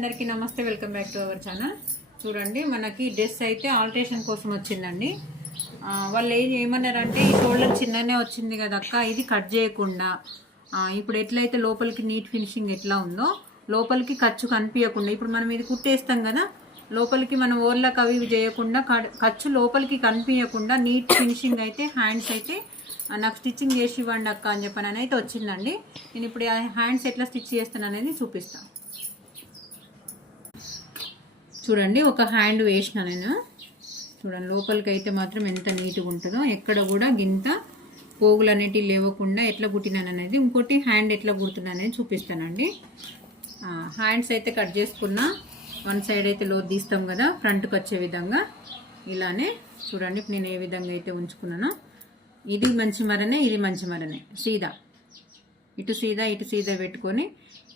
అందరికీ నమస్తే, welcome back to our channel. చూడండి, మనకి డ్రెస్ అయితే ఆల్టరేషన్ కోసం వచ్చిందండి. వాళ్ళు ఏమన్నారంటే ఈ షోల్డర్ చిన్ననే వచ్చింది కదా అక్క, ఇది కట్ చేయకుండా ఇప్పుడు ఎట్లయితే లోపలికి నీట్ ఫినిషింగ్ ఎట్లా ఉందో లోపలికి ఖర్చు కనిపించకుండా, ఇప్పుడు మనం ఇది కుట్టేస్తాం కదా, లోపలికి మనం ఓర్లకు అవి చేయకుండా ఖర్చు లోపలికి కనిపించకుండా నీట్ ఫినిషింగ్ అయితే హ్యాండ్స్ అయితే నాకు స్టిచ్చింగ్ చేసి ఇవ్వండి అక్క అని చెప్పని అయితే వచ్చిందండి. నేను ఇప్పుడు హ్యాండ్స్ ఎట్లా స్టిచ్ చేస్తాను అనేది చూపిస్తాను. చూడండి, ఒక హ్యాండ్ వేసిన నేను. చూడండి, లోపలికి అయితే మాత్రం ఎంత నీట్గా ఉంటుందో, ఎక్కడ కూడా గింత పోగులు అనేటివి లేవకుండా ఎట్లా కుట్టినాను అనేది, ఇంకోటి హ్యాండ్ ఎట్లా కుడుతున్నా అనేది చూపిస్తానండి. హ్యాండ్స్ అయితే కట్ చేసుకున్నా, వన్ సైడ్ అయితే లోతు తీస్తాం కదా ఫ్రంట్కి వచ్చే విధంగా, ఇలానే చూడండి. ఇప్పుడు నేను ఏ విధంగా అయితే ఉంచుకున్నానో, ఇది మంచి మరనే, ఇది మంచి మరనే, సీదా ఇటు సీదా ఇటు సీదా పెట్టుకొని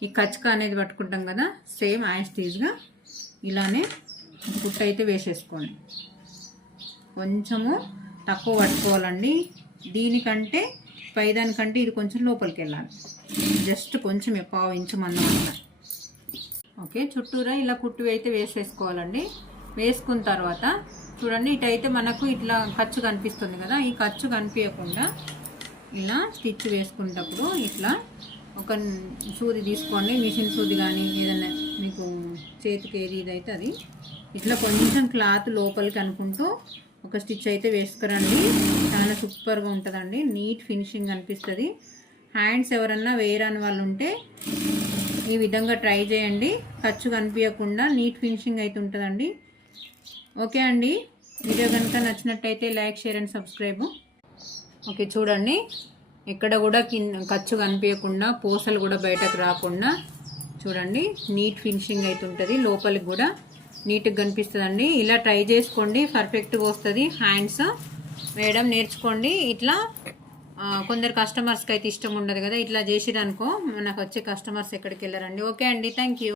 ఈ కచ్చక అనేది పట్టుకుంటాం కదా, సేమ్ యాస్టీజ్గా ఇలానే కుట్టు అయితే వేసేసుకోండి. కొంచెము తక్కువ పట్టుకోవాలండి, దీనికంటే పైదానికంటే ఇది కొంచెం లోపలికి వెళ్ళాలి, జస్ట్ కొంచెం పావు ఇంచు మందం అట్లా. ఓకే, చుట్టూరా ఇలా కుట్టు అయితే వేసేసుకోవాలండి. వేసుకున్న తర్వాత చూడండి, ఇటైతే మనకు ఇట్లా ఖర్చు కనిపిస్తుంది కదా, ఈ ఖర్చు కనిపించకుండా ఇలా స్టిచ్ వేసుకునేటప్పుడు ఇట్లా ఒక సూది తీసుకోండి, మిషన్ సూది కానీ ఏదైనా మీకు చేతికి ఏది ఇదైతే అది, ఇట్లా కొంచెం క్లాత్ లోపలికి అనుకుంటూ ఒక స్టిచ్ అయితే వేసుకురండి. చాలా సూపర్గా ఉంటుందండి, నీట్ ఫినిషింగ్ అనిపిస్తుంది. హ్యాండ్స్ ఎవరన్నా వేయరాని వాళ్ళు ఉంటే ఈ విధంగా ట్రై చేయండి, ఖర్చు కనిపించకుండా నీట్ ఫినిషింగ్ అయితే ఉంటుందండి. ఓకే అండి, వీడియో కనుక నచ్చినట్టయితే like, share and subscribe. Okay, చూడండి, ఎక్కడ కూడా ఖర్చు కనిపించకుండా, పూసలు కూడా బయటకు రాకుండా చూడండి నీట్ ఫినిషింగ్ అయితే ఉంటుంది, లోపలికి కూడా నీట్గా కనిపిస్తుందండి. ఇలా ట్రై చేసుకోండి, పర్ఫెక్ట్గా వస్తుంది. హ్యాండ్స్ వేయడం నేర్చుకోండి. ఇట్లా కొందరు కస్టమర్స్కి అయితే ఇష్టం ఉండదు కదా, ఇట్లా చేసిరనుకో మనకు వచ్చే కస్టమర్స్ ఎక్కడికి వెళ్ళారండి. ఓకే అండి, థ్యాంక్ యూ.